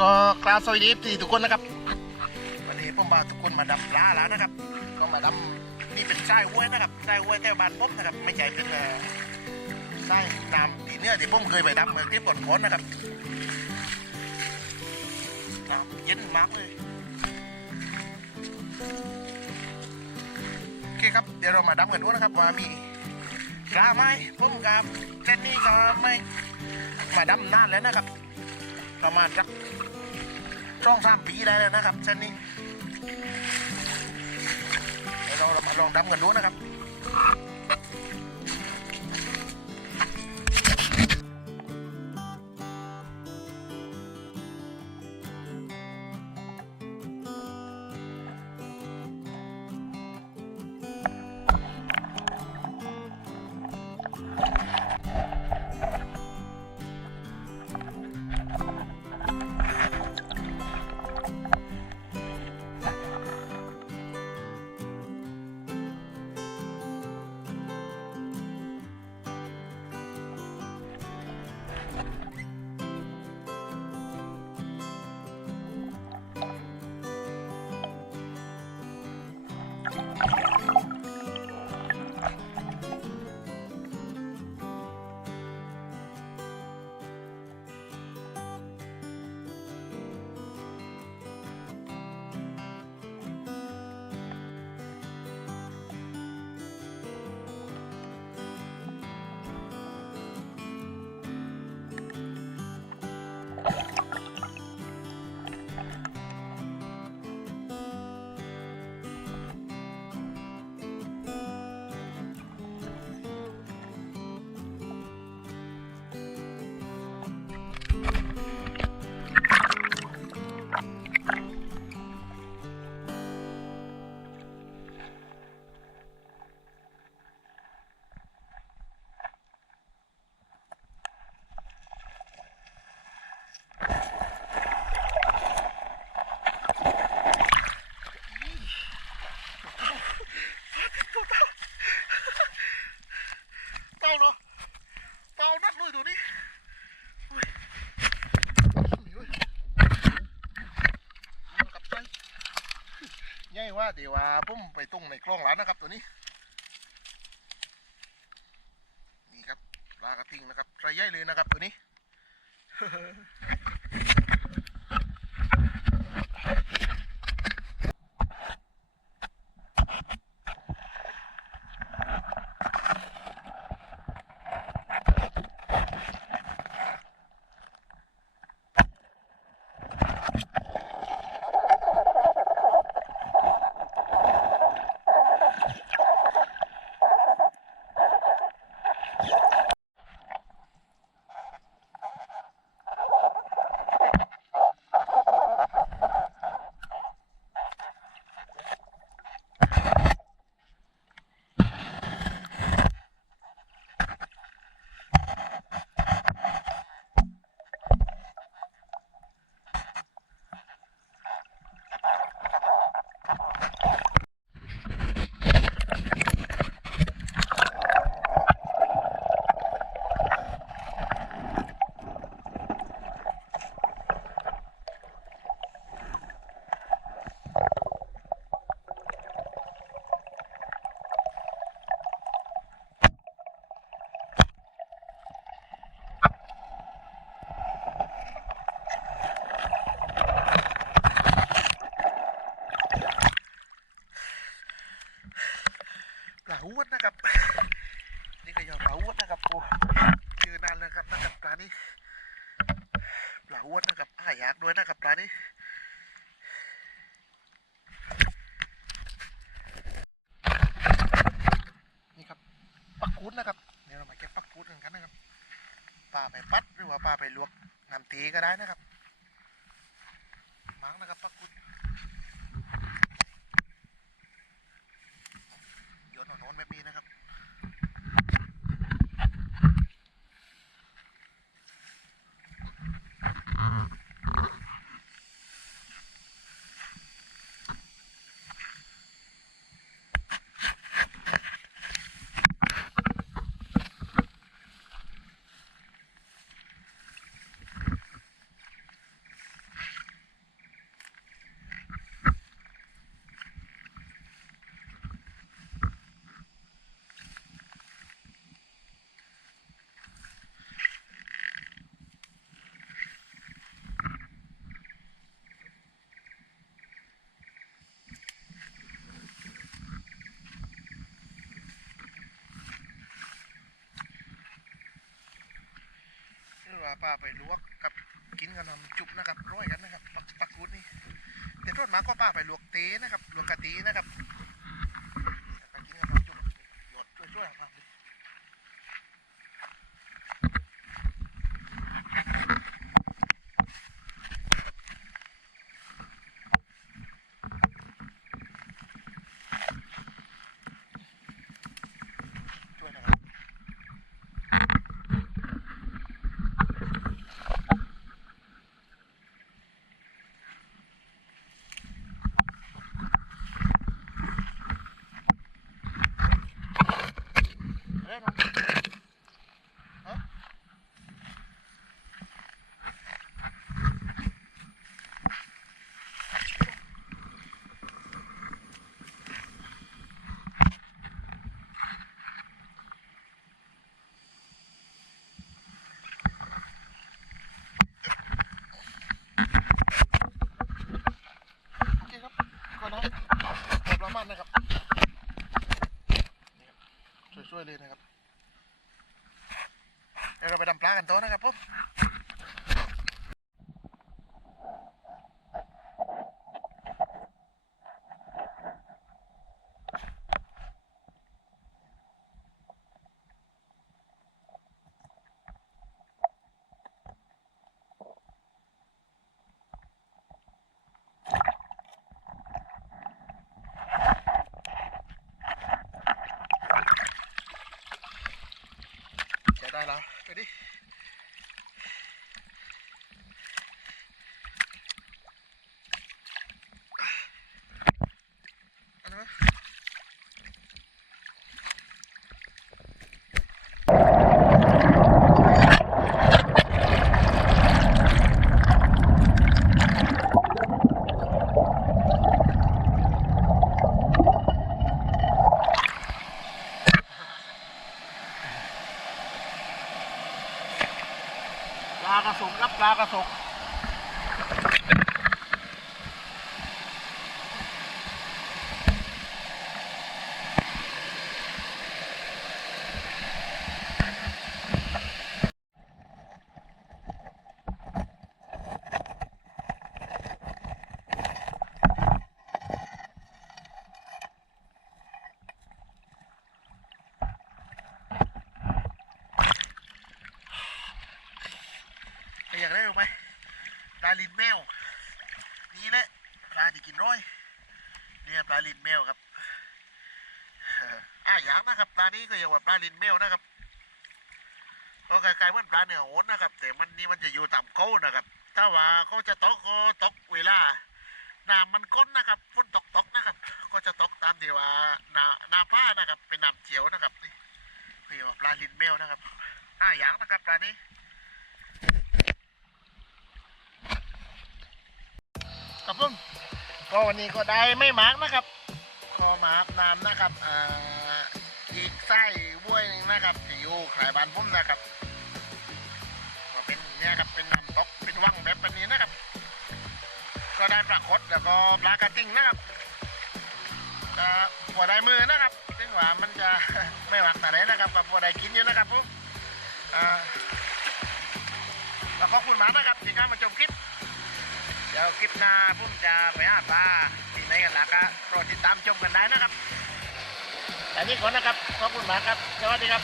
ก็กราบสวัสดีทุกคนนะครับวันนี้ผมพาทุกคนมาดำปลาแล้วนะครับ ก็มาดำนี่เป็นไส้ห้วยนะครับไส้ห้วยแถวบ้านผมนะครับ ไม่ใช่เป็นไส้น้ำที่เนื้อที่ผมเคยไปดำเมื่อคลิปก่อนๆนะครับน้ำเย็นมากเลยโอเคครับเดี๋ยวเรามาดำกันดูนะครับว่ามีปลาไหมผมกับแค่นี้ก็ไม่มาดำนานแล้วนะครับประมาณสัก ช่องสามปีได้แล้วนะครับเส้นนี้เดี๋ยวเรามาลองดำกันดูนะครับ ใหญ่ว่าเดี๋ยวว่าผมไปตรงในคลองหลานนะครับตัวนี้ นี่ครับปลากระทิงนะครับใส่ใหญ่เลยนะครับตัวนี้ นะครับ นี่ก็ยอมปลาอ้วนนะครับโอ้ชื่อนานเลยครับนะครับปลานี้ปลาอ้วนนะครับอ้ายากด้วยนะครับปลานี้นี่ครับปักกูดนะครับเดี๋ยวเรามาเก็บปักกูดกันนะครับปลาไปปัดหรือว่าปลาไปลวกน้ำตีก็ได้นะครับมังนะครับปักกูด โยนหนอนแบบนี้นะครับ ว่าป้าไปลวกกับกินกับน้ำจุบนะครับร้อยกันนะครับปักปักกุดนี่เดี๋ยวทอดมาก็ป้าไปลวกเตนะครับลวกกะตีนะครับกินกับน้ำจุบหยดช่วยๆครับ ช่วยนะครับเอ้ยน้องฮะโอเคครับก็นะแบบประมาณนะครับนี่ครับช่วยๆเลยนะครับ เดี๋ยวเราไปดำปลากันต่อนะครับผม ใช้ได้แล้วไปดิอันนั้นไหมปลากระสงครับปลากระสงใครอยากได้รู้ไหมปลาลินแมว นี่แหละปลาที่กินร้อยเนี่ยปลาลินแมวครับอ่าอย่างนะครับปลานี้ก็เรียกว่าปลาลินแมวนะครับก็คล้ายๆเหมือนปลาเนื้อโหนนะครับ แต่มันนี่มันจะอยู่ต่ำเขานะครับ ถ้าว่าเขาจะตกก็ตกเวลาน้ำมันก้นนะครับฝนตกตกนะครับ ก็จะตกตามที่ว่านานาผ้านะครับ เป็นน้ำเจียวนะครับนี่เรียกว่าปลาลินแมวนะครับอ่าอย่างนะครับปลานี้ ครับผมก็วันนี้ก็ได้ไม่มากนะครับขอมาอาบน้ำนะครับอ่าอีกไส้บ้วยหนึงนะครับที่อยู่ขายบ้านผมนะครับก็เป็นเนี่ยครับเป็นน้ำตกเป็นวังแบบนี้นะครับ ก็ได้ปลาคดแล้วก็ปลากระติ่งนะครับก็พอได้มือนะครับซึ่งว่ามันจะไม่หวักแต่ไหนนะครับก็พอได้กินอยู่นะครับผมอ่าแล้วขอบคุณมากนะครับที่เข้ามาชมคลิป เดี๋ยวคลิปหน้าผมจะไปหาปลาที่ไหนกันล่ะก็โปรดติดตามชมกันได้นะครับแต่นี้ก่อนนะครับขอบคุณมากครับสวัสดีครับ